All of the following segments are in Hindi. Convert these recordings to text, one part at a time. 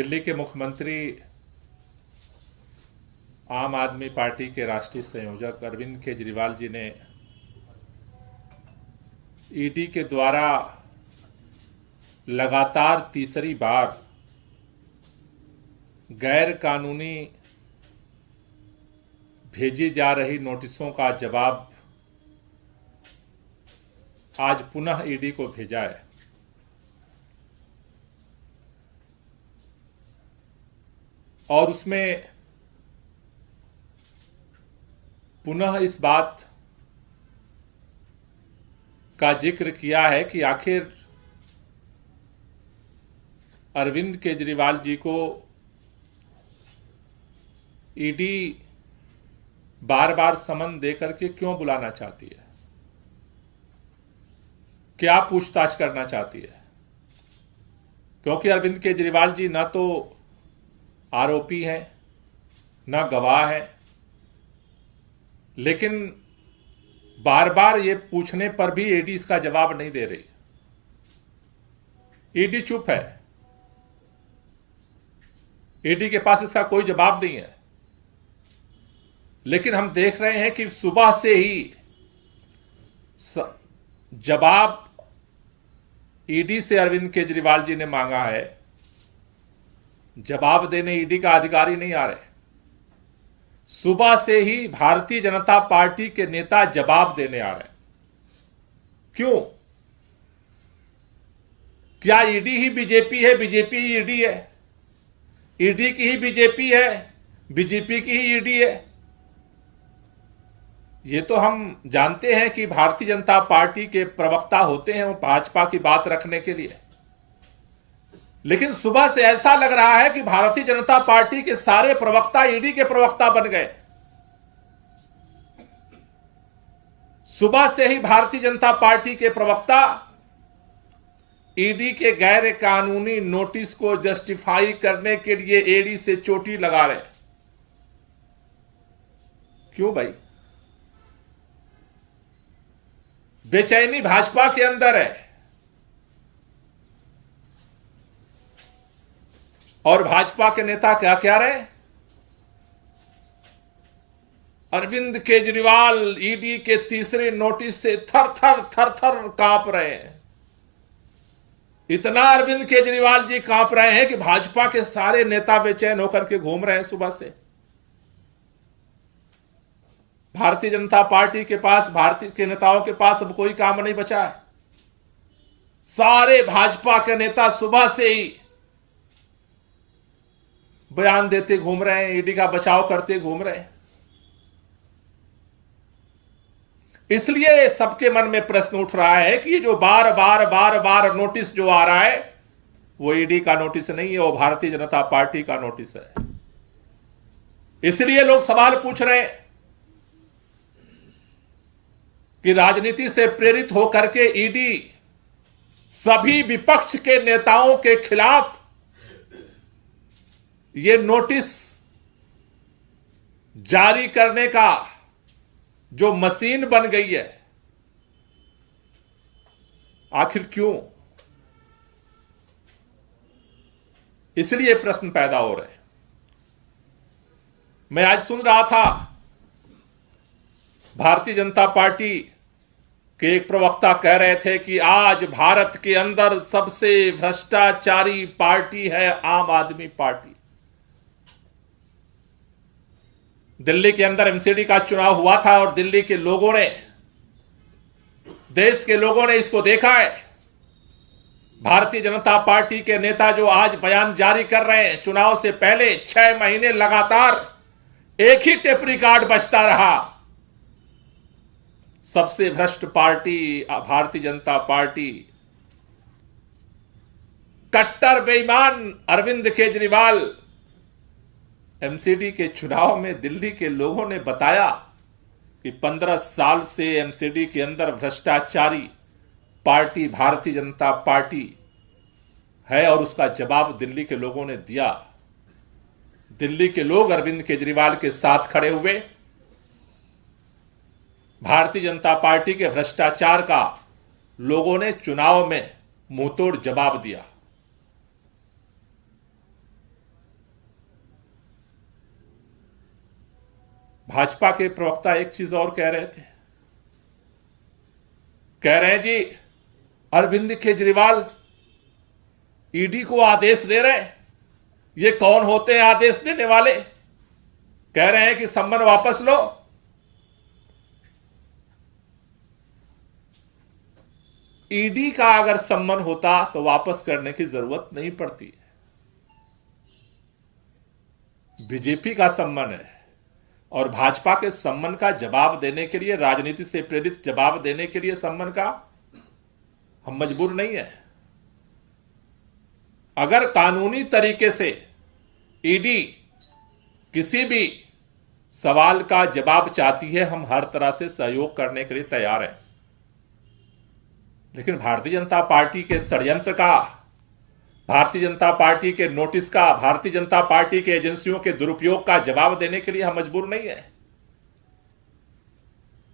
दिल्ली के मुख्यमंत्री आम आदमी पार्टी के राष्ट्रीय संयोजक अरविंद केजरीवाल जी ने ईडी के द्वारा लगातार तीसरी बार गैर कानूनी भेजी जा रही नोटिसों का जवाब आज पुनः ईडी को भेजा है। और उसमें पुनः इस बात का जिक्र किया है कि आखिर अरविंद केजरीवाल जी को ईडी बार बार समन देकर के क्यों बुलाना चाहती है, क्या पूछताछ करना चाहती है। क्योंकि अरविंद केजरीवाल जी ना तो आरोपी हैं, ना गवाह हैं, लेकिन बार बार ये पूछने पर भी ईडी इसका जवाब नहीं दे रही। ईडी चुप है, ईडी के पास इसका कोई जवाब नहीं है। लेकिन हम देख रहे हैं कि सुबह से ही जवाब ईडी से अरविंद केजरीवाल जी ने मांगा है, जवाब देने ईडी का अधिकारी नहीं आ रहे। सुबह से ही भारतीय जनता पार्टी के नेता जवाब देने आ रहे हैं। क्यों? क्या ईडी ही बीजेपी है, बीजेपी ही ईडी है? ईडी की ही बीजेपी है, बीजेपी की ही ईडी है? ये तो हम जानते हैं कि भारतीय जनता पार्टी के प्रवक्ता होते हैं वो भाजपा की बात रखने के लिए, लेकिन सुबह से ऐसा लग रहा है कि भारतीय जनता पार्टी के सारे प्रवक्ता ईडी के प्रवक्ता बन गए। सुबह से ही भारतीय जनता पार्टी के प्रवक्ता ईडी के गैर कानूनी नोटिस को जस्टिफाई करने के लिए ईडी से चोटी लगा रहे। क्यों भाई? बेचैनी भाजपा के अंदर है और भाजपा के नेता क्या कह रहे हैं? अरविंद केजरीवाल ईडी के तीसरे नोटिस से थर थर कांप रहे हैं। इतना अरविंद केजरीवाल जी कांप रहे हैं कि भाजपा के सारे नेता बेचैन होकर के घूम रहे हैं सुबह से। भारतीय जनता पार्टी के पास, भारतीय के नेताओं के पास अब कोई काम नहीं बचा है। सारे भाजपा के नेता सुबह से ही बयान देते घूम रहे हैं, ईडी का बचाव करते घूम रहे हैं। इसलिए सबके मन में प्रश्न उठ रहा है कि ये जो बार बार नोटिस जो आ रहा है वो ईडी का नोटिस नहीं है, वो भारतीय जनता पार्टी का नोटिस है। इसलिए लोग सवाल पूछ रहे हैं कि राजनीति से प्रेरित होकर के ईडी सभी विपक्ष के नेताओं के खिलाफ ये नोटिस जारी करने का जो मशीन बन गई है, आखिर क्यों? इसलिए प्रश्न पैदा हो रहे हैं। मैं आज सुन रहा था भारतीय जनता पार्टी के एक प्रवक्ता कह रहे थे कि आज भारत के अंदर सबसे भ्रष्टाचारी पार्टी है आम आदमी पार्टी। दिल्ली के अंदर एमसीडी का चुनाव हुआ था और दिल्ली के लोगों ने, देश के लोगों ने इसको देखा है। भारतीय जनता पार्टी के नेता जो आज बयान जारी कर रहे हैं, चुनाव से पहले 6 महीने लगातार एक ही टेप रिकॉर्ड बजता रहा, सबसे भ्रष्ट पार्टी भारतीय जनता पार्टी, कट्टर बेईमान अरविंद केजरीवाल। एमसीडी के चुनाव में दिल्ली के लोगों ने बताया कि 15 साल से एमसीडी के अंदर भ्रष्टाचारी पार्टी भारतीय जनता पार्टी है और उसका जवाब दिल्ली के लोगों ने दिया। दिल्ली के लोग अरविंद केजरीवाल के साथ खड़े हुए। भारतीय जनता पार्टी के भ्रष्टाचार का लोगों ने चुनाव में मुंहतोड़ जवाब दिया। भाजपा के प्रवक्ता एक चीज और कह रहे थे, कह रहे हैं जी अरविंद केजरीवाल ईडी को आदेश दे रहे हैं। ये कौन होते हैं आदेश देने वाले? कह रहे हैं कि सम्मन वापस लो। ईडी का अगर सम्मन होता तो वापस करने की जरूरत नहीं पड़ती। बीजेपी का सम्मन है और भाजपा के सम्मन का जवाब देने के लिए, राजनीति से प्रेरित जवाब देने के लिए सम्मन का हम मजबूर नहीं है। अगर कानूनी तरीके से ईडी किसी भी सवाल का जवाब चाहती है, हम हर तरह से सहयोग करने के लिए तैयार हैं। लेकिन भारतीय जनता पार्टी के षड्यंत्र का, भारतीय जनता पार्टी के नोटिस का, भारतीय जनता पार्टी के एजेंसियों के दुरुपयोग का जवाब देने के लिए हम मजबूर नहीं है।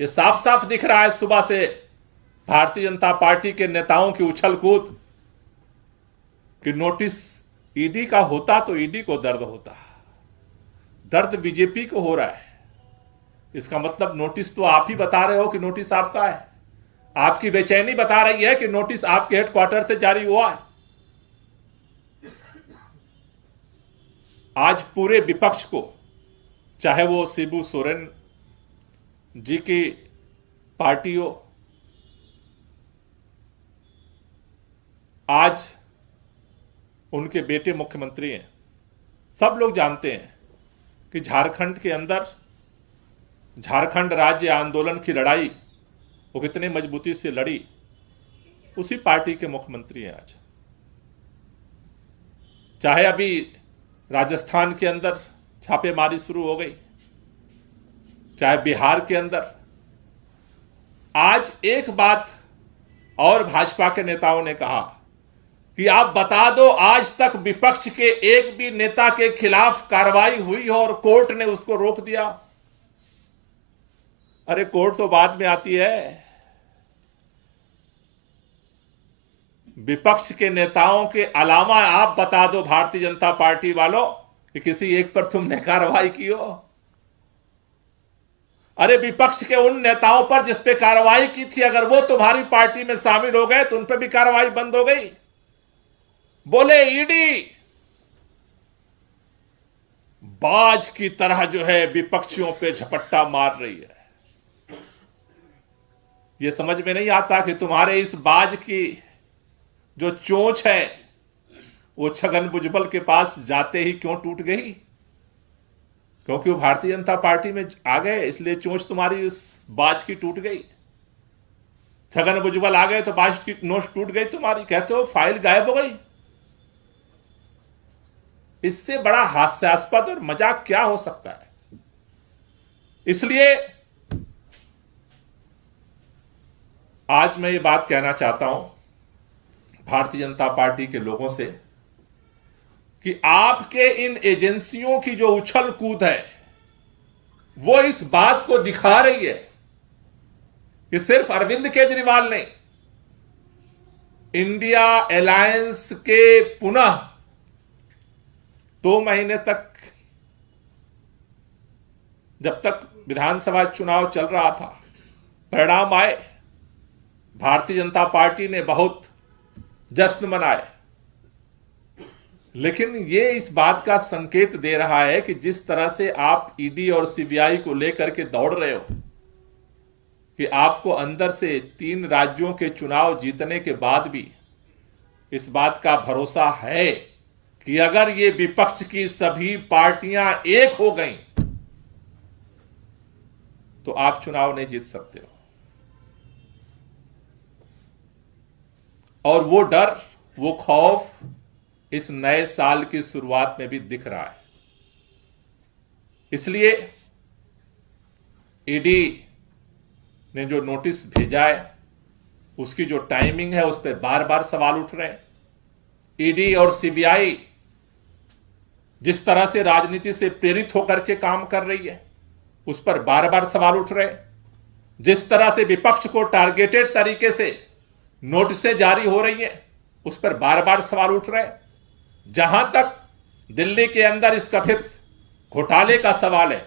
यह साफ साफ दिख रहा है सुबह से भारतीय जनता पार्टी के नेताओं की उछल कूद कि नोटिस ईडी का होता तो ईडी को दर्द होता, दर्द बीजेपी को हो रहा है। इसका मतलब नोटिस तो आप ही बता रहे हो कि नोटिस आपका है। आपकी बेचैनी बता रही है कि नोटिस आपके हेडक्वार्टर से जारी हुआ है। आज पूरे विपक्ष को, चाहे वो शिबू सोरेन जी की पार्टी हो, आज उनके बेटे मुख्यमंत्री हैं, सब लोग जानते हैं कि झारखंड के अंदर झारखंड राज्य आंदोलन की लड़ाई वो कितनी मजबूती से लड़ी, उसी पार्टी के मुख्यमंत्री हैं आज। चाहे अभी राजस्थान के अंदर छापेमारी शुरू हो गई, चाहे बिहार के अंदर, आज एक बात और भाजपा के नेताओं ने कहा कि आप बता दो आज तक विपक्ष के एक भी नेता के खिलाफ कार्रवाई हुई हो और कोर्ट ने उसको रोक दिया। अरे कोर्ट तो बाद में आती है। विपक्ष के नेताओं के अलावा आप बता दो भारतीय जनता पार्टी वालों कि किसी एक पर तुमने कार्रवाई की हो। अरे विपक्ष के उन नेताओं पर जिस पे कार्रवाई की थी, अगर वो तुम्हारी पार्टी में शामिल हो गए तो उन पर भी कार्रवाई बंद हो गई। बोले ईडी बाज की तरह जो है विपक्षियों पे झपट्टा मार रही है। यह समझ में नहीं आता कि तुम्हारे इस बाज की जो चोंच है वो छगन भुजबल के पास जाते ही क्यों टूट गई? क्योंकि वो भारतीय जनता पार्टी में आ गए, इसलिए चोंच तुम्हारी उस बाज की टूट गई। छगन भुजबल आ गए तो बाज की नोच टूट गई तुम्हारी। कहते हो फाइल गायब हो गई। इससे बड़ा हास्यास्पद और मजाक क्या हो सकता है? इसलिए आज मैं ये बात कहना चाहता हूं भारतीय जनता पार्टी के लोगों से कि आपके इन एजेंसियों की जो उछल कूद है वो इस बात को दिखा रही है कि सिर्फ अरविंद केजरीवाल ने इंडिया अलायंस के पुनः 2 महीने तक, जब तक विधानसभा चुनाव चल रहा था, परिणाम आए, भारतीय जनता पार्टी ने बहुत जश्न मनाए, लेकिन ये इस बात का संकेत दे रहा है कि जिस तरह से आप ईडी और सीबीआई को लेकर के दौड़ रहे हो, कि आपको अंदर से 3 राज्यों के चुनाव जीतने के बाद भी इस बात का भरोसा है कि अगर ये विपक्ष की सभी पार्टियां एक हो गईं तो आप चुनाव नहीं जीत सकते हो। और वो डर, वो खौफ इस नए साल की शुरुआत में भी दिख रहा है। इसलिए ईडी ने जो नोटिस भेजा है उसकी जो टाइमिंग है उस पर बार बार सवाल उठ रहे हैं। ईडी और सीबीआई जिस तरह से राजनीति से प्रेरित होकर के काम कर रही है उस पर बार बार सवाल उठ रहे हैं। जिस तरह से विपक्ष को टारगेटेड तरीके से नोटिसें जारी हो रही हैं उस पर बार बार सवाल उठ रहे हैं। जहां तक दिल्ली के अंदर इस कथित घोटाले का सवाल है,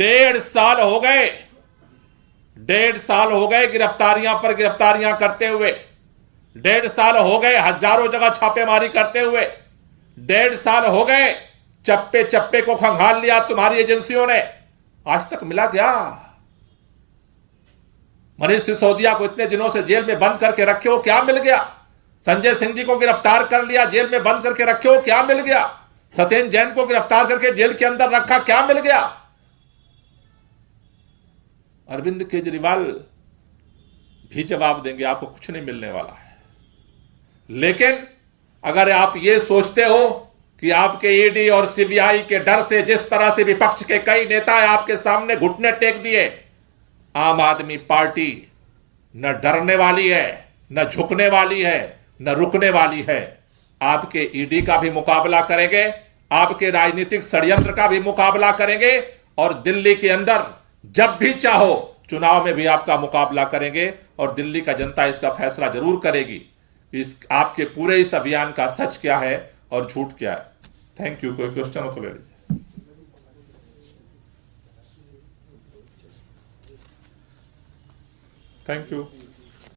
1.5 साल हो गए, 1.5 साल हो गए गिरफ्तारियां पर गिरफ्तारियां करते हुए, 1.5 साल हो गए हजारों जगह छापेमारी करते हुए, 1.5 साल हो गए चप्पे चप्पे को खंगाल लिया तुम्हारी एजेंसियों ने। आज तक मिला क्या? मनीष सिसोदिया को इतने दिनों से जेल में बंद करके रखे हो, क्या मिल गया? संजय सिंह जी को गिरफ्तार कर लिया, जेल में बंद करके रखे हो, क्या मिल गया? सत्येंद्र जैन को गिरफ्तार करके जेल के अंदर रखा, क्या मिल गया? अरविंद केजरीवाल भी जवाब देंगे, आपको कुछ नहीं मिलने वाला है। लेकिन अगर आप ये सोचते हो कि आपके ईडी और सीबीआई के डर से जिस तरह से विपक्ष के कई नेता आपके सामने घुटने टेक दिए, आम आदमी पार्टी न डरने वाली है, न झुकने वाली है, न रुकने वाली है। आपके ईडी का भी मुकाबला करेंगे, आपके राजनीतिक षड्यंत्र का भी मुकाबला करेंगे, और दिल्ली के अंदर जब भी चाहो चुनाव में भी आपका मुकाबला करेंगे, और दिल्ली का जनता इसका फैसला जरूर करेगी इस आपके पूरे इस अभियान का सच क्या है और झूठ क्या है। Thank you. कोई क्वेश्चन हो तो ले लीजिए। Thank you.